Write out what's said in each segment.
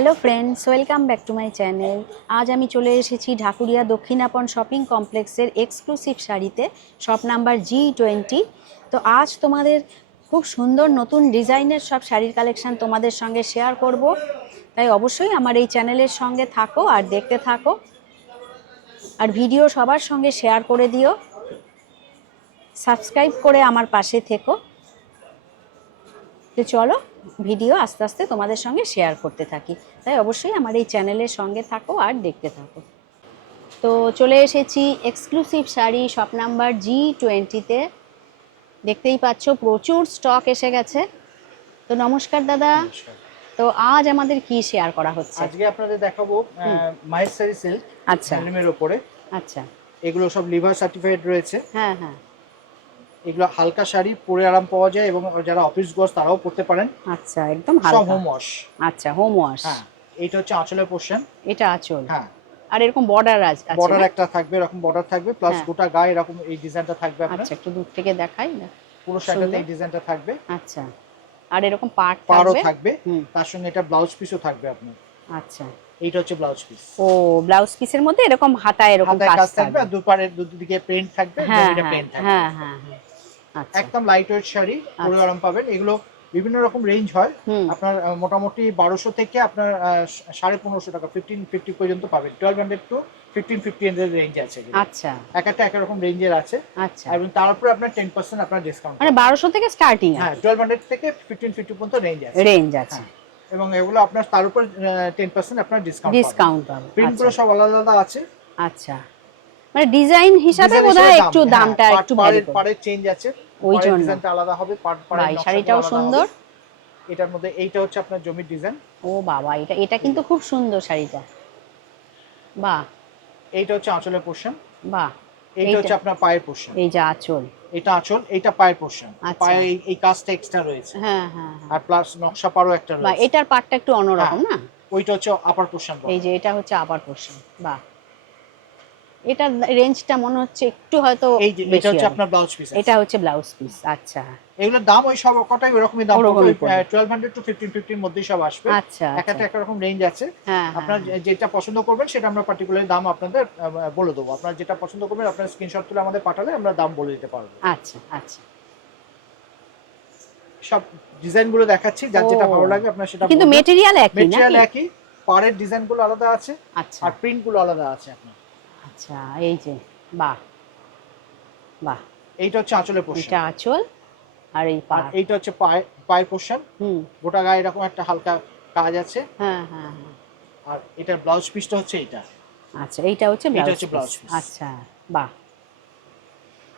Hello friends, welcome back to my channel. আজ আমি চলে এসেছি ঢাকুরিয়া দক্ষিণাপন শপিং কমপ্লেক্সের এক্সক্লুসিভ শাড়িতে, শপ নাম্বার G20। তো আজ তোমাদের খুব সুন্দর নতুন ডিজাইনের সব শাড়ির কালেকশন তোমাদের সঙ্গে শেয়ার করব, তাই অবশ্যই আমার এই চ্যানেলের সঙ্গে থাকো আর দেখতে থাকো, আর ভিডিও সবার সঙ্গে শেয়ার করে দিও, সাবস্ক্রাইব করে আমার পাশে থেকো। তো চলো ভিডিও আস্তে আস্তে তোমাদের সঙ্গে শেয়ার করতে থাকি, তাই অবশ্যই আমার এই চ্যানেলের সঙ্গে থাকো আর দেখতে থাকো। তো চলে এসেছি এক্সক্লুসিভ শাড়ি শপ নাম্বার G20-তে। দেখতেই পাচ্ছ প্রচুর স্টক এসে গেছে। তো নমস্কার দাদা। নমস্কার। তো আজ আমাদের কি শেয়ার করা হচ্ছে? আজকে আপনাদের দেখাবো মাইস সারি সিল্ক আচ্ছা হ্যান্ডলুমের উপরে। আচ্ছা। এগুলো সব লিভার সার্টিফাইড রয়েছে। হ্যাঁ হ্যাঁ। এগুলো হালকা শাড়ি, পরে আরাম পাওয়া যায় এবং যারা অফিস গোস তারাও পরতে পারেন। আচ্ছা, একদম সব হালকা। Home wash. আচ্ছা, হোম ওয়াশ। হ্যাঁ, এইটা হচ্ছে আঁচলের পোর্শন। এটা আঁচল। হ্যাঁ, আর এরকম বর্ডার আছে বর্ডার না? একটা থাকবে, এরকম বর্ডার থাকবে, প্লাস হ্যাঁ। গোটা গায়ে এরকম এই ডিজাইনটা থাকবে আপনার। আচ্ছা, একটু দূর থেকে দেখাই না? পুরো শাড়িটাতে এই ডিজাইনটা থাকবে। আচ্ছা, আর এরকম পাড় পাড়ও থাকবে? থাকবে, হুম। তার সঙ্গে এটা ব্লাউজ পিসও থাকবে আপনার। আচ্ছা। এইটা হচ্ছে ব্লাউজ পিস। ও, ব্লাউজ পিসের মধ্যে এরকম হাতায় এরকম হাতায় কাজ কাজ থাকবে, থাকবে। আর দুপারের দুদিকে প্রিন্ট থাকবে, হ্যাঁ জমিটা হ্যাঁ প্রিন্ট থাকবে। হ্যাঁ হ্যাঁ হ্যাঁ। আচ্ছা। একদম লাইট ওয়েট শাড়ি, পরে আচ্ছা। আরাম পাবেন। এগুলো বিভিন্ন রকম রেঞ্জ হয়। হুম। আপনার মোটামুটি 1200 থেকে আপনার 1550 টাকা 1550 পর্যন্ত পাবেন। 1200 টু 1550 এর রেঞ্জ আছে। আচ্ছা এক একটা এক রকম রেঞ্জের আছে। আচ্ছা। এবং তার উপরে আপনার 10% আপনার ডিসকাউন্ট, মানে 1200 থেকে স্টার্টিং? হ্যাঁ, 1200 থেকে 1550 পর্যন্ত রেঞ্জ আছে। রেঞ্জ আছে। হ্যাঁ, এবং এগুলো আপনার তার উপর 10% আপনার ডিসকাউন্ট ডিসকাউন্ট পাবে। প্রিন্টগুলো সব আলাদা আলাদা আছে। আচ্ছা, মানে ডিজাইন হিসাবে বোধহয় একটু দামটা একটু ভ্যারি করে। পাড়ের চেঞ্জ আছে, ওই পাড়ের জন্য ডিজাইনটা আলাদা হবে, পাড়ের এই নকশাগুলো শাড়িটাও আলাদা সুন্দর। হবে। এটার মধ্যে এইটা হচ্ছে আপনার জমির ডিজাইন। ও বাবা, এটা এটা কিন্তু খুব সুন্দর শাড়িটা। বাহ। এইটা হচ্ছে আঁচলের পোর্শন। বাহ। এইটা হচ্ছে আপনার পায়ের পোর্শন। এই যে আঁচল। এটা আঁচল, এইটা পায়ের পোর্শন। আচ্ছা। পায়ে এই কাজটা এক্সট্রা রয়েছে। হ্যাঁ হ্যাঁ হ্যাঁ। আর প্লাস নকশা পাড়ও একটা বাহ, রয়েছে। এটার পাটটা একটু অন্যরকম না? ওইটা হচ্ছে আপার পোর্শন। এই যে এটা হচ্ছে আপার পোর্শন। বাহ, এটার রেঞ্জটা মনে হচ্ছে একটু হয়তো এই যে এটা হচ্ছে আপনার ব্লাউজ পিস। এটা হচ্ছে ব্লাউজ পিস। আচ্ছা। এগুলোর দাম ওই সব কটাই ওরকমই দাম পড়বে, ওরকমই পড়বে। 1200 টু 1550 এর মধ্যেই সব আসবে। আচ্ছা একটা আচ্ছা। এক রকম রেঞ্জ আছে। হ্যাঁ আপনার হ্যাঁ। যেটা পছন্দ করবেন সেটা আমরা পার্টিকুলার দাম আপনাদের বলে দেবো। আপনার যেটা পছন্দ করবেন আপনার স্ক্রিনশট তুলে আমাদের পাঠালে আমরা দাম বলে দিতে পারবো। আচ্ছা আচ্ছা। সব ডিজাইনগুলো দেখাচ্ছি, যার যেটা ভালো লাগে আপনার সেটা। কিন্তু মেটেরিয়াল একই নাকি? মেটেরিয়াল একই, পাড়ের ডিজাইনগুলো আলাদা আছে। আচ্ছা। আর প্রিন্টগুলো আলাদা আছে আপনার। আচ্ছা, এই যে বাহ বাহ। এইটা হচ্ছে আঁচলের পোর্শন। এটা আঁচল আর এই আর পাড়। এইটা হচ্ছে পায়ের পোর্শন। হুম। গোটা গায়ে এরকম একটা হালকা কাজ আছে। হ্যাঁ হ্যাঁ হ্যাঁ। আর এটার ব্লাউজ পিসটা হচ্ছে এইটা। আচ্ছা, এইটা হচ্ছে এটা ব্লাউজ হচ্ছে ব্লাউজ পিস। পিস। আচ্ছা। বাহ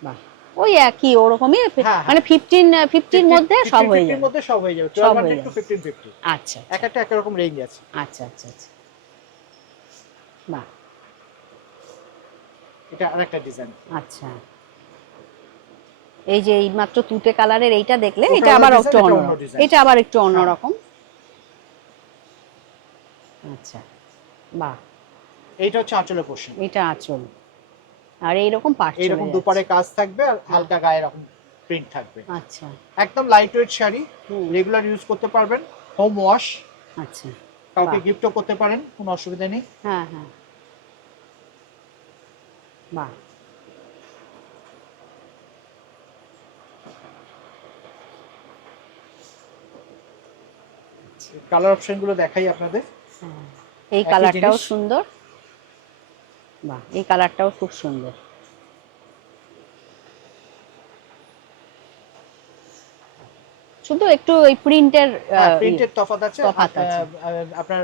বাহ। ওই একই ওরকমই, হ্যাঁ, মানে 15 মধ্যে সব হয়ে 50 যাবে। মধ্যে সব হয়ে যাবে। সব হয়ে 1200 টু যাবে। 1550। আচ্ছা এক একটা এক রকম রেঞ্জ আছে। আচ্ছা আচ্ছা আচ্ছা। বাহ। এটা আরেকটা ডিজাইন। আচ্ছা, এই যে এই মাত্র তুতে কালারের এইটা দেখলে, ওটা এটা আবার আলাদা একটু ডিজাইন, এটা অন্য অন্যরকম। ডিজাইন। এটা আবার একটু হ্যাঁ। অন্যরকম। আচ্ছা। বাহ। এইটা হচ্ছে আঁচলের পোর্শন। এটা আঁচল আর এইরকম পাড় চলে এইরকম যাচ্ছে। দুপারে কাজ থাকবে আর হালকা গায়ে এরকম প্রিন্ট থাকবে। আচ্ছা। একদম লাইট ওয়েট শাড়ি, হুম। রেগুলার ইউজ করতে পারবেন, হোম ওয়াশ, আচ্ছা। কাউকে বাহ। গিফটও করতে পারেন, কোনো অসুবিধা নেই। হ্যাঁ হ্যাঁ। বাহ। কালার অপশনগুলো দেখাই আপনাদের। হ্যাঁ, এই একই কালারটাও জিনিস। সুন্দর। বাহ, এই কালারটাও খুব সুন্দর। শুধু একটু ওই প্রিন্টের প্রিন্টের তফাৎ আছে। তফাৎ আছে। আপনার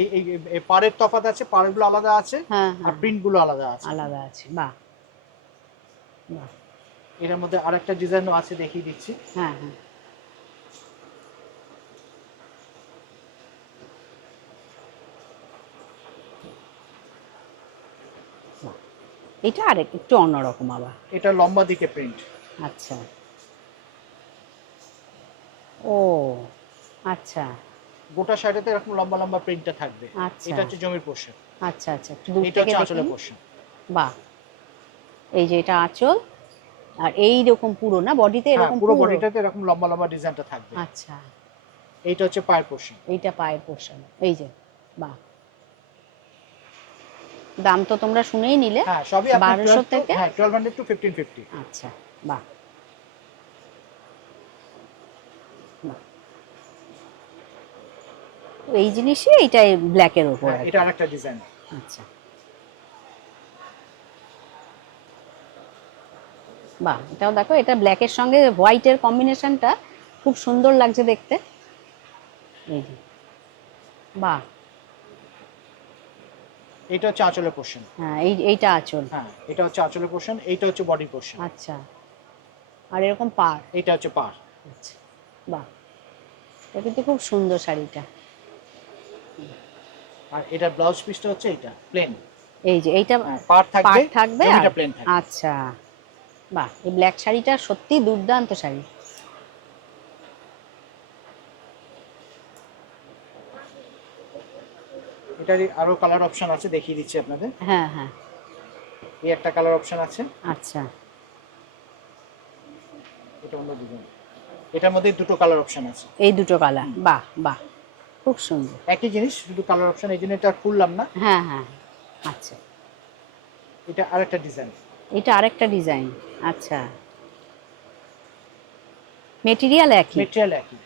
এই এই এই পাড়ের তফাৎ আছে, পাড়গুলো আলাদা আছে। হ্যাঁ আর হ্যাঁ, প্রিন্টগুলো আলাদা আছে। আলাদা আছে। বাহ বাহ। এর মধ্যে আরেকটা ডিজাইনও আছে, দেখিয়ে দিচ্ছি। হ্যাঁ হ্যাঁ। বাহ, এটা আরেক একটু অন্যরকম আবার। এটা লম্বা দিকে প্রিন্ট। আচ্ছা। ও আচ্ছা গোটা শাড়িতে এরকম লম্বা লম্বা প্রিন্টটা থাকবে। আচ্ছা। এটা হচ্ছে জমির পোর্শন। আচ্ছা আচ্ছা, একটু দূর এটা থেকে হচ্ছে দেখুন। আঁচলের পোর্শন। বাহ, এই যে এটা আঁচল আর এই রকম পুরো না বডিতে হ্যাঁ, এরকম পুরো বডিটাতে এরকম লম্বা লম্বা ডিজাইনটা থাকবে। আচ্ছা। এইটা হচ্ছে পায়ের পোর্শন। এইটা পায়ের পোর্শন, এই যে বাহ। দাম তো তোমরা শুনেই নিলে, হ্যাঁ সবই আপনার 1200 থেকে, হ্যাঁ 1200 টু 1550। আচ্ছা বাহ বাহ। এই জিনিসই এইটাই ব্ল্যাকের উপর হ্যাঁ আর এটা কি। আরেকটা ডিজাইন। আচ্ছা বাহ, এটাও দেখো, এটা ব্ল্যাকের সঙ্গে হোয়াইটের কম্বিনেশনটা খুব সুন্দর লাগছে দেখতে। এই যে বাহ। এটা হচ্ছে আঁচলের পোর্শন। হ্যাঁ এইটা আঁচল। হ্যাঁ এটা হচ্ছে আঁচলের পোর্শন, এইটা হচ্ছে বডি পোর্শন। আচ্ছা, আর এরকম পাড়। এটা হচ্ছে পাড়। আচ্ছা বাহ, এটা কিন্তু খুব সুন্দর শাড়িটা। আর এটা ব্লাউজ পিসটা হচ্ছে এটা প্লেন। এই যে এইটা পাড় থাকবে, পাড় থাকবে, আর জমিটা প্লেন থাকবে। আচ্ছা বাহ, এই ব্ল্যাক শাড়িটা সত্যি দুর্দান্ত শাড়ি। এটারই আরো কালার অপশন আছে, দেখিয়ে দিচ্ছি আপনাদের। হ্যাঁ হ্যাঁ এই একটা কালার অপশন আছে, আচ্ছা, এটা অন্য ডিজাইন। এটার মধ্যে দুটো কালার অপশন আছে। এই দুটো কালার, বাহ বাহ, খুব সুন্দর। একই জিনিস, শুধু কালার অপশন, এই জন্য এটা আর খুললাম না। হ্যাঁ হ্যাঁ আচ্ছা, এটা আরেকটা ডিজাইন। এটা আরেকটা ডিজাইন। আচ্ছা, মেটেরিয়াল একই। মেটেরিয়াল একই।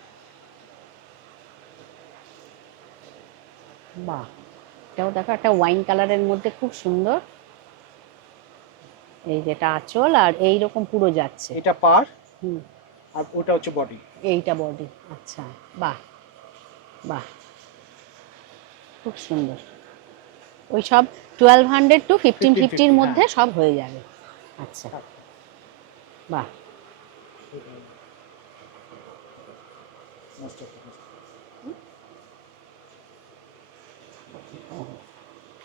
বাহ, এটাও দেখো একটা ওয়াইন কালারের মধ্যে খুব সুন্দর। এই যেটা আঁচল, আর এই রকম পুরো যাচ্ছে। এটা পাড়, হুম, আর ওটা হচ্ছে বডি। এইটা বডি। আচ্ছা বাহ বাহ, খুব সুন্দর। ওই সব 1200 টু 1550 মধ্যে সব হয়ে যাবে। আচ্ছা বাহ,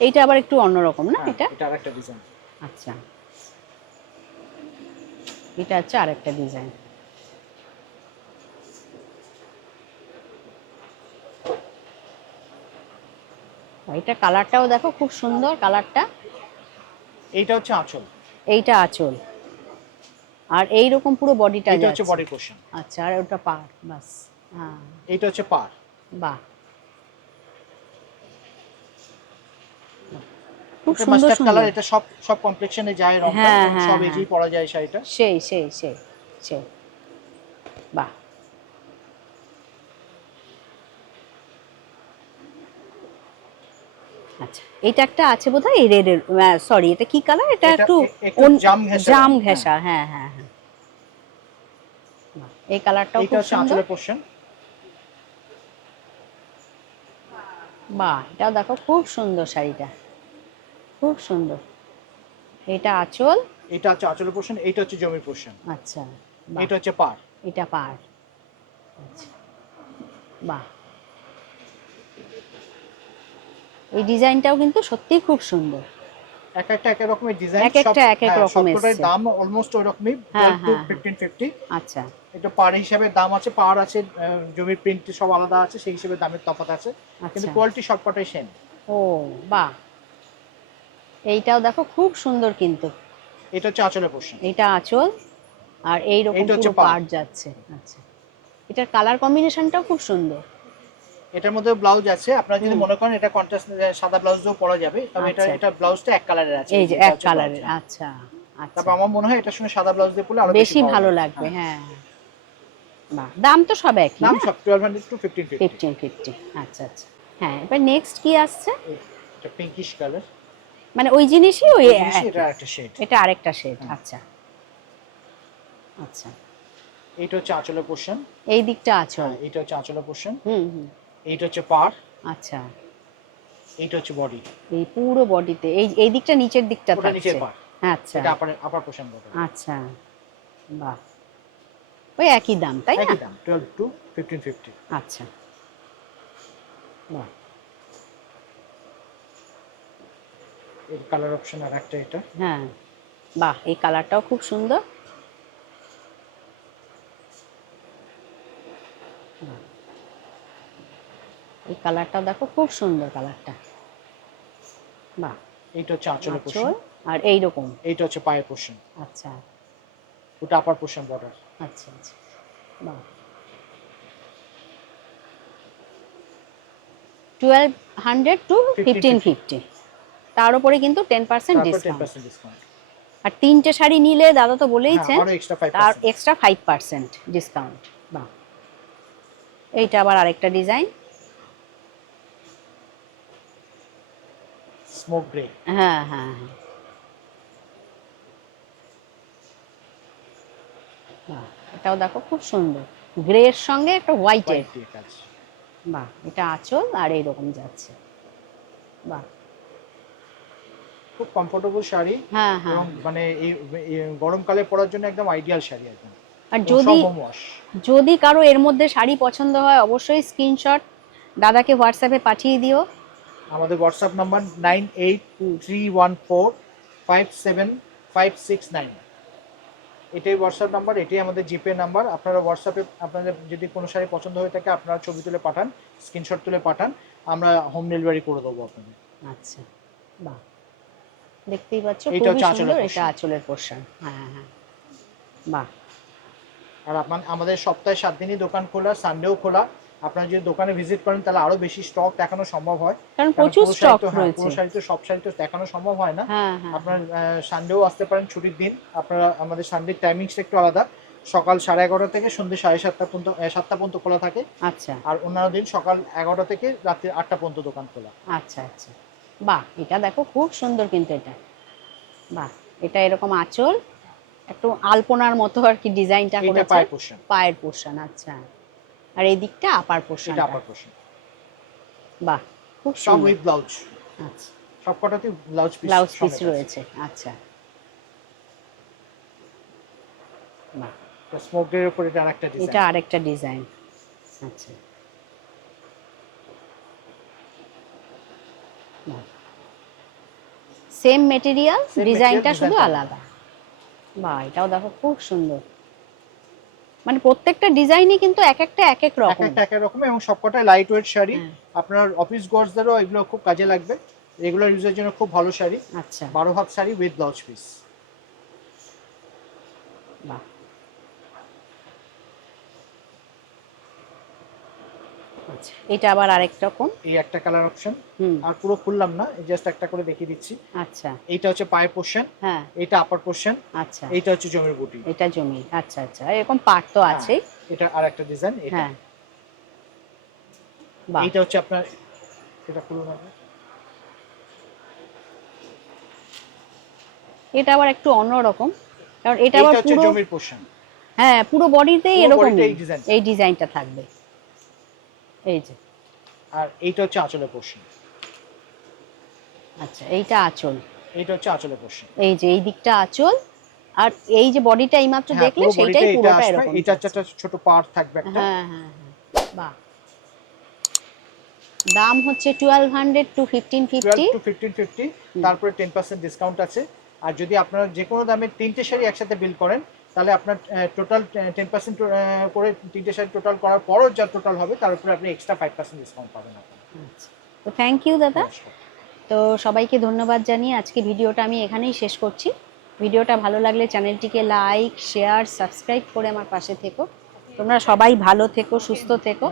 এইটা আবার একটু অন্যরকম না এটা? এটা আরেকটা ডিজাইন। আচ্ছা, এটা হচ্ছে আরেকটা ডিজাইন। এটা কালারটাও দেখো খুব সুন্দর কালারটা। এইটা হচ্ছে আঁচল। এইটা আঁচল, আর এই রকম পুরো বডিটা এটা হচ্ছে যাচ্ছে। Body portion. আচ্ছা, আর ওটা পার, বাস। হ্যাঁ এইটা হচ্ছে পাড়। বাহ, খুব এটা সুন্দর মাস্টার্ড সুন্দর। কালার, এটা সব সব কমপ্লেক্সনে যায় রংটা, হ্যাঁ হ্যাঁ সব হ্যাঁ, এজেই পরা যায় শাড়িটা। সেই সেই সেই সেই, বাহ। আচ্ছা, এটা একটা আছে বোধহয় এই রেডের, সরি এটা কি কালার, এটা এটা একটু একটু জাম ঘেঁষা জাম রং, ঘেঁষা, হ্যাঁ হ্যাঁ হ্যাঁ। বাহ, এই কালারটাও এইটা খুব হচ্ছে সুন্দর। আঁচলের পোর্শন। বাহ, এটাও দেখো খুব সুন্দর শাড়িটা, খুব সুন্দর। এটা আঁচল। এটা হচ্ছে আঁচলের পোর্শন, এইটা হচ্ছে জমির পোর্শন। আচ্ছা বাহ, এটা হচ্ছে পাড়। এটা পার। আচ্ছা বাহ, এই ডিজাইনটাও কিন্তু সত্যিই খুব সুন্দর। এক একটা এক এক রকমের ডিজাইন, এক একটা এক এক রকম সবকটার এসছে। দাম অলমোস্ট ওই রকমই, হ্যাঁ 12 টু হ্যাঁ হ্যাঁ, 1550। আচ্ছা এটা পার হিসাবে দাম আছে, পার আছে, জমির প্রিন্ট সব আলাদা আছে, সেই হিসেবে দামের তফাৎ আছে, কিন্তু আচ্ছা। কোয়ালিটি সবকটাই সেম। ও বাহ, এইটাও দেখো খুব সুন্দর কিন্তু। এটা হচ্ছে আঁচলের পোর্শন। এইটা আঁচল, আর এই রকম এইটা হচ্ছে পুরো পাড়। পাড় যাচ্ছে। আচ্ছা, এটার কালার কম্বিনেশনটাও খুব সুন্দর। এটার মধ্যে ব্লাউজ আছে, আপনারা যদি হুম, মনে করেন এটা কন্ট্রাস্ট সাদা ব্লাউজ দিয়েও পরা যাবে, তবে এটা আচ্ছা, এটা ব্লাউজটা এক কালারের আছে, এই যে এটা এক হচ্ছে ব্লাউজ। কালারের। আচ্ছা আচ্ছা, তারপর আমার মনে হয় এটার সঙ্গে সাদা ব্লাউজ দিয়ে পরলে আরো বেশি ভালো লাগবে। লাগবে। হ্যাঁ বাহ, দাম তো সব একই দাম না? সব 1200 টু 1550। 1550, আচ্ছা আচ্ছা। হ্যাঁ, এবার নেক্সট কি আসছে? এটা পিঙ্কিশ কালার। মানে ওই জিনিসই, ওই ওই জিনিসই, এটা একই। একটা শেড। এটা আরেকটা শেড। আচ্ছা আচ্ছা, এইটা হচ্ছে আঁচলের পোর্শন। এই দিকটা আঁচল। হ্যাঁ এটা হচ্ছে আঁচলের পোর্শন। হুম হুম, এইটা হচ্ছে পাড়। আচ্ছা, এইটা হচ্ছে বডি। এই পুরো বডিতে এই এই দিকটা নিচের দিকটা ওটা থাকছে। নিচের পাড়। আচ্ছা এটা আপার আপার পোর্শন বটে। আচ্ছা বাহ, ওই একই দাম তাই না? একই দাম 12 টু 1550। আচ্ছা বাহ, এর কালার অপশন আর একটা এটা। হ্যাঁ বাহ, এই কালারটাও খুব সুন্দর। বাহ, এই কালারটা দেখো খুব সুন্দর কালারটা। বাহ, এইটা হচ্ছে আঁচলের আঁচল, পোর্শন। আর এইরকম। এইটা হচ্ছে পায়ের পোর্শন। আচ্ছা ওটা আপার পোর্শন বর্ডার। আচ্ছা আচ্ছা, বাহ, এই কালারটাও খুব সুন্দর। এটা হচ্ছে আঁচলের পোর্শন। এইটা হচ্ছে পায়ের পোর্শন। ওটা আপার পোর্শন বর্ডার। আচ্ছা আচ্ছা, বাহ, এই কালারটাও খুব সুন্দর। 1200 টু 1550, তার উপরে কিন্তু 10% তারপর ডিসকাউন্ট। 10% ডিসকাউন্ট। আর 3টে শাড়ি নিলে দাদা তো বলেইছেন আরো এক্সট্রা 5%। তার এক্সট্রা 5% ডিসকাউন্ট। বাহ, এইটা আবার আরেকটা ডিজাইন। Smoke grey. হ্যাঁ হ্যাঁ হ্যাঁ, বাহ, এটাও দেখো খুব সুন্দর, গ্রে এর সঙ্গে একটা হোয়াইটের। হোয়াইট দিয়ে কাজ। বাহ, এটা আঁচল আর এইরকম যাচ্ছে। বাহ, খুব কমফোর্টেবল শাড়ি হ্যাঁ হ্যাঁ। এবং মানে এই গরমকালে পরার জন্য একদম আইডিয়াল শাড়ি একদম। আর এবং যদি সব হোম ওয়াশ। যদি কারো এর মধ্যে শাড়ি পছন্দ হয় অবশ্যই স্ক্রিনশট দাদাকে হোয়াটসঅ্যাপে পাঠিয়ে দিও। আমাদের হোয়াটসঅ্যাপ নাম্বার 9831457569। এটাই হোয়াটসঅ্যাপ নাম্বার, এটাই আমাদের জিপে নাম্বার। আপনারা হোয়াটসঅ্যাপে আপনাদের যদি কোনো শাড়ি পছন্দ হয়ে থাকে আপনারা ছবি তুলে পাঠান, স্ক্রিনশট তুলে পাঠান, আমরা হোম ডেলিভারি করে দেবো আপনাদের। আচ্ছা, বাহ, দেখতেই পাচ্ছ এইটা খুবই হচ্ছে আঁচলের সুন্দর, portion। এটা আঁচলের পোর্শন। হ্যাঁ হ্যাঁ, বাহ। আর আমাদের সপ্তাহে 7 দিনই দোকান খোলা, সানডেও খোলা। আপনারা যদি দোকানে ভিজিট করেন তাহলে আরো বেশি স্টক দেখানো সম্ভব হয়, কারণ প্রচুর পুরো শাড়ি স্টক তো রয়েছে। পুরো শাড়ি তো সব শাড়ি তো দেখানো সম্ভব হয় না। হ্যাঁ হ্যাঁ, আপনার সানডেও আসতে পারেন, ছুটির দিন। আপনারা আমাদের সানডের টাইমিংসটা একটু আলাদা, সকাল 11:30 থেকে সন্ধ্যে 7:30 পর্যন্ত 7টা পর্যন্ত খোলা থাকে। আচ্ছা আর অন্যান্য দিন সকাল 11টা থেকে রাত্রি 8টা পর্যন্ত দোকান খোলা। আচ্ছা আচ্ছা, বাহ, এটা দেখো খুব সুন্দর কিন্তু এটা। বাহ, এটা এরকম আঁচল, একটু আলপনার মতো আর কি ডিজাইনটা এটা করেছে। পায়ের পোর্শন। পায়ের পোর্শন, আচ্ছা। আর এই দিকটা আপার পোর্শন। এটা আপার পোর্শন। বাহ, খুব সব সুন্দর। উইথ ব্লাউজ, আচ্ছা, সবকটাতে ব্লাউজ পিস ব্লাউজ পিস রয়েছে। আচ্ছা, বাহ, স্মোক গ্রের উপর এটা আরেকটা ডিজাইন। এটা আরেকটা ডিজাইন। আচ্ছা, সেম মেটেরিয়াল, ডিজাইনটা শুধু আলাদা। বাহ, এটাও দেখো খুব সুন্দর, মানে প্রত্যেকটা ডিজাইনই কিন্তু এক একটা এক এক রকম। এক রকম এবং সবকটাই লাইট ওয়েট শাড়ি। হ্যাঁ। আপনার অফিস গোয়ার্সদেরও এগুলো খুব কাজে লাগবে, রেগুলার ইউজের জন্য খুব ভালো শাড়ি। আচ্ছা, 12 হাত শাড়ি উইথ ব্লাউজ পিস। বাহ, আচ্ছা, এটা আবার আরেক রকম। এই একটা কালার অপশন। হুম, আর পুরো খুললাম না, জাস্ট একটা করে দেখিয়ে দিচ্ছি। আচ্ছা, এইটা হচ্ছে পায়ের পোর্শন, হ্যাঁ, এটা আপার পোর্শন, আচ্ছা, এইটা হচ্ছে জমির বুটি। এটা জমি। আচ্ছা আচ্ছা, এরকম পার্ট তো হ্যাঁ, আছেই। এটা আর একটা ডিজাইন। এটা হ্যাঁ, বাহ, এইটা হচ্ছে আপনার, এটা খুলুন আপনি। এটা আবার একটু অন্যরকম, কারণ এটা আবার এইটা হচ্ছে পুরো, জমির পোর্শন। হ্যাঁ, পুরো বডিতেই পুরো এরকম body-তে এই ডিজাইনটা। এই ডিজাইনটা থাকবে। এই যে, আর এইটা হচ্ছে আঁচলের পোর্শন। আচ্ছা, এইটা আঁচল। এইটা হচ্ছে আঁচলের পোর্শন। এই যে এই দিকটা আঁচল, আর এই যে বডিটা এইমাত্র দেখলে সেইটাই পুরোটা এরকম। এটা একটা ছোট পার্ট থাকবে একটা। হ্যাঁ হ্যাঁ হ্যাঁ, বাহ। দাম হচ্ছে 1200 টু 1550। 12 to 1550, তারপরে 10% ডিসকাউন্ট আছে। আর যদি আপনারা যে কোনো দামে 3টে শাড়ি একসাথে বিল করেন তাহলে আপনার টোটাল 10% করে 3টে শাড়ি টোটাল করার পরও যা টোটাল হবে তার উপরে আপনি এক্সট্রা 5% ডিসকাউন্ট পাবেন আপনারা। আচ্ছা, তো থ্যাংক ইউ দাদা। নমস্কার। তো সবাইকে ধন্যবাদ জানিয়ে আজকে ভিডিওটা আমি এখানেই শেষ করছি। ভিডিওটা ভালো লাগলে চ্যানেলটিকে লাইক, শেয়ার, সাবস্ক্রাইব করে আমার পাশে থেকো। তোমরা সবাই ভালো থেকো, সুস্থ থেকো।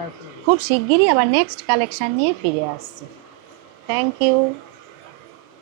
খুব শিগগিরই আবার নেক্সট কালেকশন নিয়ে ফিরে আসছি। Thank you.